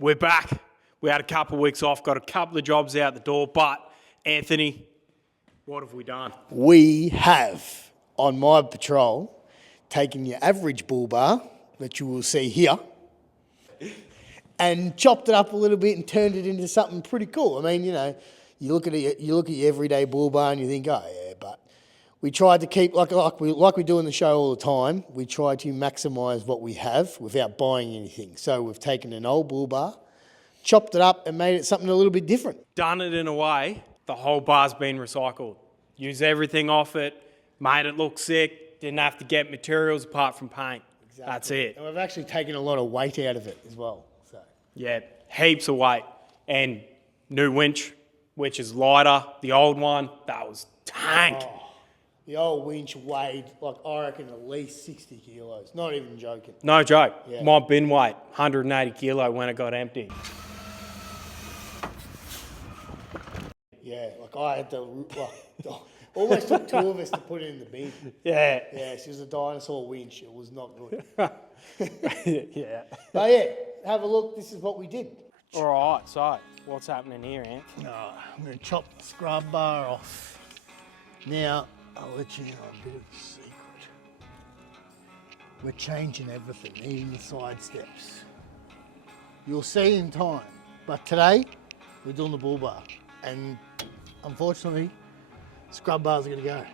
We're back. We had a couple of weeks off, got a couple of jobs out the door, but Anthony, what have we done? We have, on my patrol, taken your average bull bar that you will see here and chopped it up a little bit and turned it into something pretty cool. I mean, you know, you look at your everyday bull bar and you think, oh yeah, but we tried to keep, like we do in the show all the time, we try to maximise what we have without buying anything. So we've taken an old bull bar, chopped it up and made it something a little bit different. Done it in a way, the whole bar's been recycled. Used everything off it, made it look sick, didn't have to get materials apart from paint. Exactly. That's it. And we've actually taken a lot of weight out of it as well. So yeah, heaps of weight. And new winch, which is lighter. The old one, that was tank. Oh, the old winch weighed, like, I reckon at least 60 kilos. Not even joking. No joke. Yeah. My bin weight, 180 kilo when it got empty. Yeah, like I had to, almost took two of us to put it in the bin. Yeah. Yeah, she was a dinosaur winch. It was not good. Yeah. But yeah, have a look. This is what we did. All right, so what's happening here, Ant? I'm going to chop the scrub bar off. Now, I'll let you know a bit of a secret. We're changing everything, even the side steps. You'll see in time. But today, we're doing the bull bar. And unfortunately, scrub bars are going to go.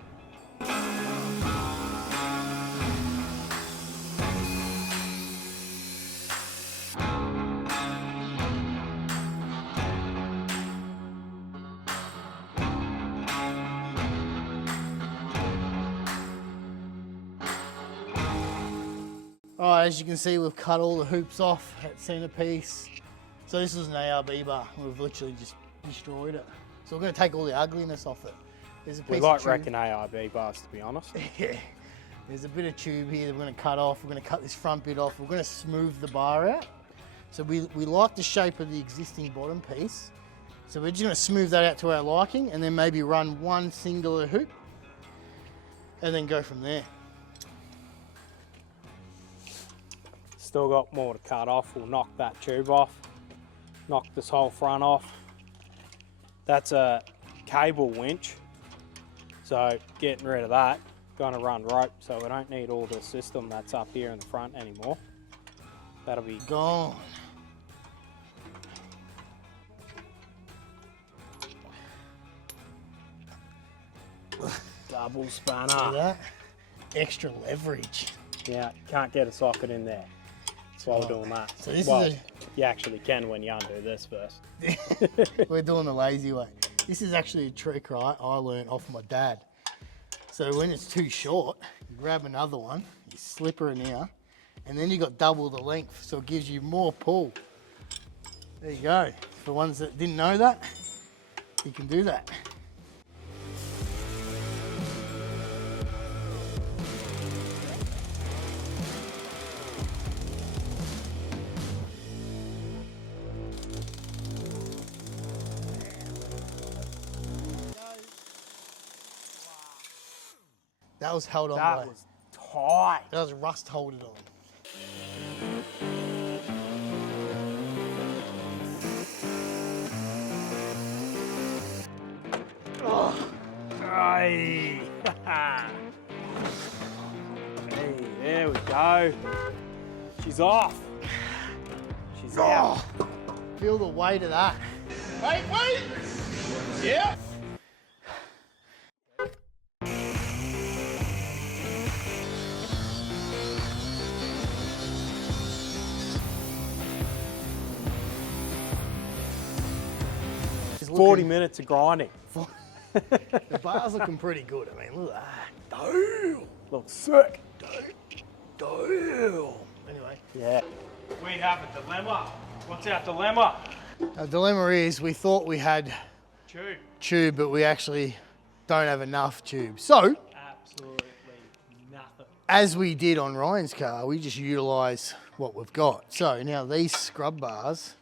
All right, as you can see, we've cut all the hoops off at centerpiece. So this was an ARB bar. We've literally just destroyed it. So we're going to take all the ugliness off it. There's a piece we like of wrecking ARB bars, to be honest. Yeah. There's a bit of tube here that we're going to cut off. We're going to cut this front bit off. We're going to smooth the bar out. So we like the shape of the existing bottom piece. So we're just going to smooth that out to our liking and then maybe run one singular hoop and then go from there. Still got more to cut off. We'll knock that tube off, knock this whole front off. That's a cable winch, so getting rid of that. Gonna run rope, so we don't need all the system that's up here in the front anymore. That'll be gone. Double spanner. See that? Extra leverage. Yeah, can't get a socket in there. So we're doing that. So this well, is you actually can when you undo this first. We're doing the lazy way. This is actually a trick, right? I learned off my dad. So when it's too short, you grab another one, you slip her in here, and then you got double the length, so it gives you more pull. There you go. For ones that didn't know that, you can do that. That was held on by. That was tight. That was rust holding on. Oh. Hey, there we go. She's off. She's out. Feel the weight of that. Wait! Yeah. It's 40 minutes of grinding. The bar's looking pretty good. I mean, look at that. Damn. Looks sick. Damn. Anyway. Yeah. We have a dilemma. What's our dilemma? Our dilemma is we thought we had tube, but we actually don't have enough tube. So, Absolutely nothing. as we did on Ryan's car, we just utilise what we've got. So now these scrub bars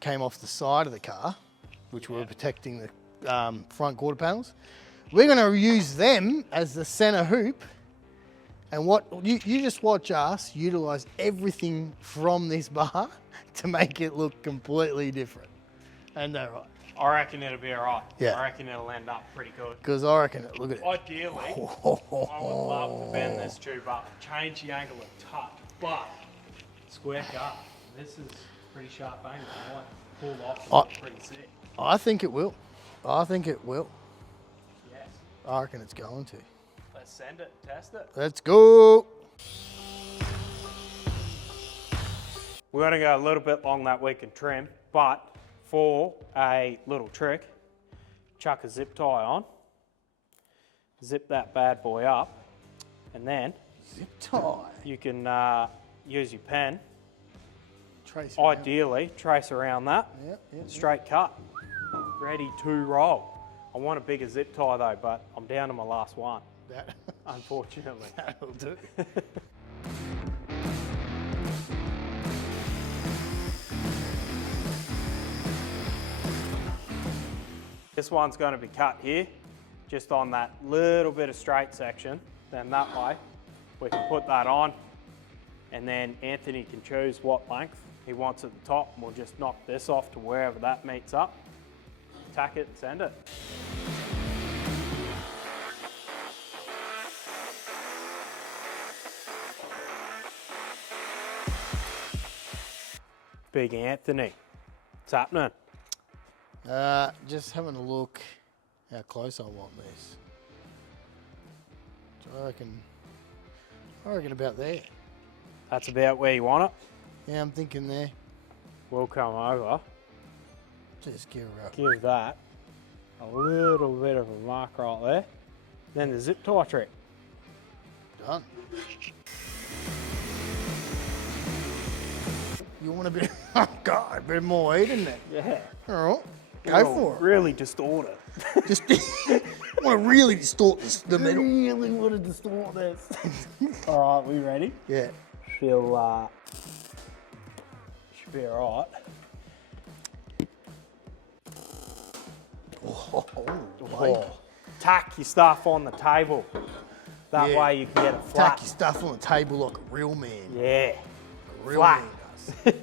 came off the side of the car, which were protecting the front quarter panels. We're going to use them as the centre hoop And what you just watch us utilize everything from this bar to make it look completely different. And they're right. I reckon it'll be all right. Yeah. I reckon it'll end up pretty good. Because I reckon it, look at it. Ideally, I would love to bend this tube up, change the angle a touch, but square cut. This is pretty sharp angle. I like pulled off and pretty sick. I think it will. I think it will. Yes. I reckon it's going to. Let's send it, test it. Let's go. We're going to go a little bit long that we can trim, but for a little trick, chuck a zip tie on, zip that bad boy up, and then Zip tie. you can use your pen, Trace around. ideally trace around that, Yep, yep. straight cut, ready to roll. I want a bigger zip tie though, but I'm down to my last one, That, unfortunately. that'll do. This one's going to be cut here, just on that little bit of straight section. Then that way, we can put that on, and then Anthony can choose what length he wants at the top, and we'll just knock this off to wherever that meets up, tack it and send it. Big Anthony, what's happening? Just having a look how close I want this. So I reckon about there. That's about where you want it. Yeah, I'm thinking there. We'll come over, Just give her up. give that a little bit of a mark right there. Then the zip tie trick. Done. You want a bit, oh God, a bit more weight in there. Yeah. All right, go for it. Really distort it. Just want to really distort the middle. Really want to distort this. All right, we ready? Yeah. She'll, should be all right. Oh. Tack your stuff on the table. That Yeah. way you can get it flat. Tack your stuff on the table like a real man. Yeah. A real Flat. man does.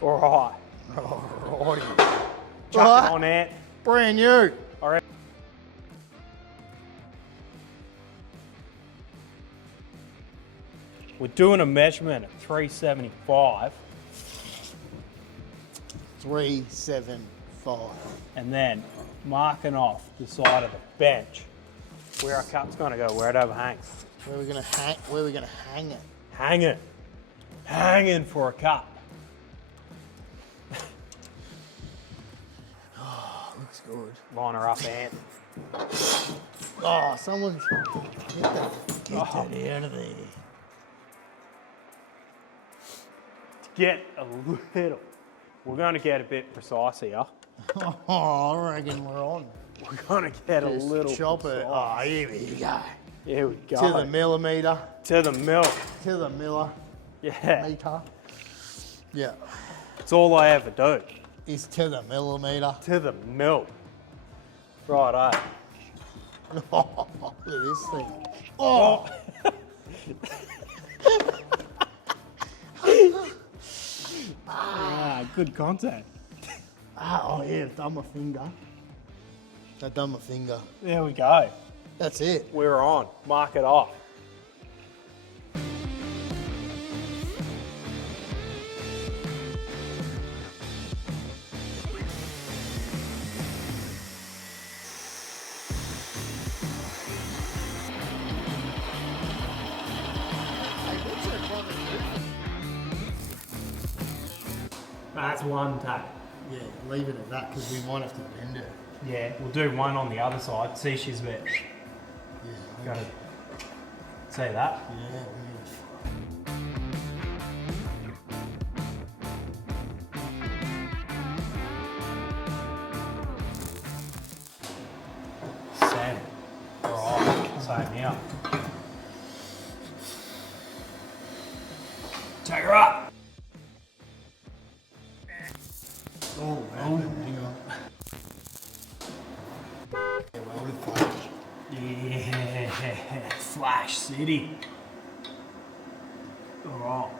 All right. Alrighty. Chuck Right. it on, Ant. Brand new. All right. We're doing a measurement at 375 375. and then marking off the side of the bench where our cut's gonna go, where it overhangs. Where are we gonna hang? Where are we gonna hang it? Hang it. Hanging for a cut. Looks good. Line her up, Ant. Oh, someone's get that out of there. Get a little. We're gonna get a bit precise here. Oh, I reckon we're on. We're gonna get a Just little chop it. precise. Oh, here we go. Here we go. To the millimeter. To the milk. To the millimeter. Yeah. Yeah. It's all I ever do. Is to the millimeter. To the milk. Righto. Look at this thing. Oh. Ah, good content. Oh yeah, I've done my finger. I've done my finger. There we go. That's it. We're on. Mark it off. That's one take. Yeah, leave it at that because we might have to bend it. Yeah, we'll do one on the other side. See, she's a bit. Yeah. Gotta see that. Yeah. Sand. Alright, same here. Take her up. Oh, hang on. Yeah, welded flash. Yeah. Flash City. All right.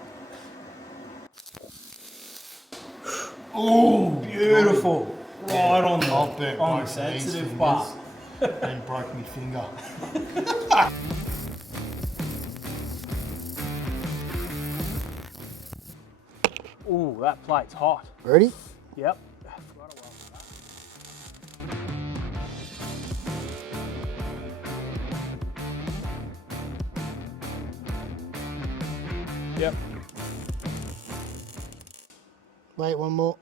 Oh, beautiful. Right on the sensitive part. And broke my finger. Ooh, that plate's hot. Ready? Yep. Yep. Wait, one more.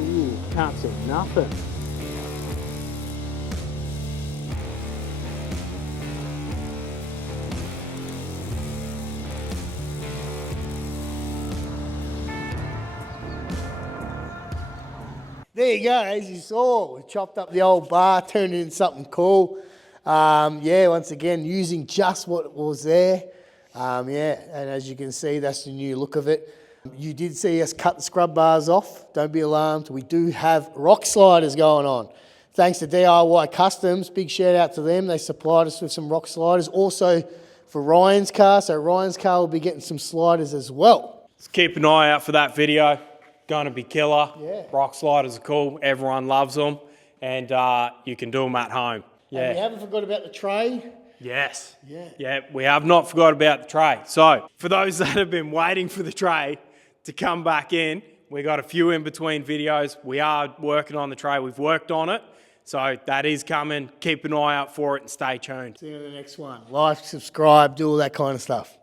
Ooh, can't see nothing. There you go, as you saw, we chopped up the old bar, turned it into something cool. Yeah, once again, using just what was there. Yeah, and as you can see, that's the new look of it. You did see us cut the scrub bars off. Don't be alarmed. We do have rock sliders going on. Thanks to DIY Customs, big shout out to them. They supplied us with some rock sliders. Also for Ryan's car, so Ryan's car will be getting some sliders as well. Let's keep an eye out for that video. Going to be killer. Yeah. Rock sliders are cool. Everyone loves them. And you can do them at home. Yeah. And we haven't forgot about the tray. Yes. Yeah. Yeah, we have not forgot about the tray. So, for those that have been waiting for the tray to come back in, we got a few in between videos. We are working on the tray. We've worked on it. So, that is coming. Keep an eye out for it and stay tuned. See you in the next one. Like, subscribe, do all that kind of stuff.